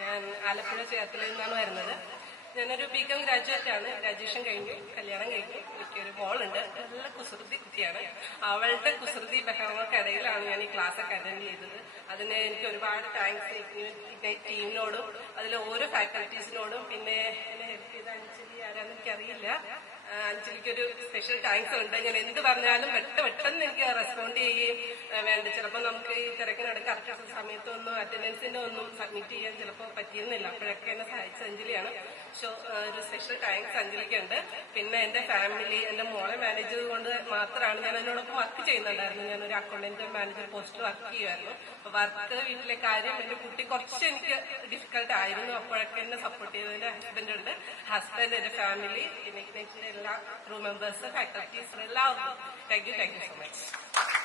ഞാൻ ആലപ്പുഴ ചേർത്തലയിൽ നിന്നാണ് വരുന്നത്. ഞാനൊരു ബി കോം ഗ്രാജുവേറ്റ് ആണ്. ഗ്രാജുവേഷൻ കഴിഞ്ഞു. കല്യാണം കഴിഞ്ഞു. എനിക്കൊരു മോളുണ്ട്. നല്ല കുസൃതി കുട്ടിയാണ്. അവളുടെ കുസൃതി ബഹളങ്ങൾക്കിടയിലാണ് ഞാൻ ഈ ക്ലാസ് അറ്റൻഡ് ചെയ്തത്. അതിന് എനിക്ക് ഒരുപാട് താങ്ക്സ് ടീമിനോടും അതിലെ ഓരോ ഫാക്കൽറ്റീസിനോടും പിന്നെ അഞ്ജലിക്കൊരു സ്പെഷ്യൽ താങ്ക്സ് ഉണ്ട്. ഞാൻ എന്ത് പറഞ്ഞാലും പെട്ടെന്ന് പെട്ടെന്ന് എനിക്ക് റെസ്പോണ്ട് ചെയ്യുകയും വേണ്ട. ചിലപ്പോൾ നമുക്ക് ഈ തിരക്കിനിടയ്ക്ക് കറക്റ്റ് സമയത്തൊന്നും അറ്റൻഡൻസിന്റെ ഒന്നും സബ്മിറ്റ് ചെയ്യാൻ ചിലപ്പോൾ പറ്റിയിരുന്നില്ല. അപ്പോഴൊക്കെ എന്നെ സഹായിച്ച അഞ്ജലിയാണ്. ഒരു താങ്ക്സ് അഞ്ജലിക്കുണ്ട് പിന്നെ എന്റെ ഫാമിലി എന്റെ മോളെ മാനേജ് ചെയ്തുകൊണ്ട് മാത്രമാണ് ഞാൻ എന്നോടൊപ്പം വർക്ക് ചെയ്യുന്നുണ്ടായിരുന്നു ഞാൻ ഒരു അക്കൗണ്ടന്റ് മാനേജർ പോസ്റ്റ് വർക്ക് ചെയ്യുമായിരുന്നു വർക്ക് വീട്ടിലെ കാര്യം എന്റെ കുട്ടി കുറച്ച് എനിക്ക് ഡിഫിക്കൽട്ട് ആയിരുന്നു. അപ്പോഴൊക്കെ എന്നെ സപ്പോർട്ട് ചെയ്തതിന്റെ ഹസ്ബൻഡ് ഉണ്ട്. ഹസ്ബൻഡ് എന്റെ ഫാമിലി പിന്നെ എല്ലാ ക്രൂ മെമ്പേഴ്സ് ഫാക്കൽറ്റീസ് എല്ലാവർക്കും. Thank you thank you so much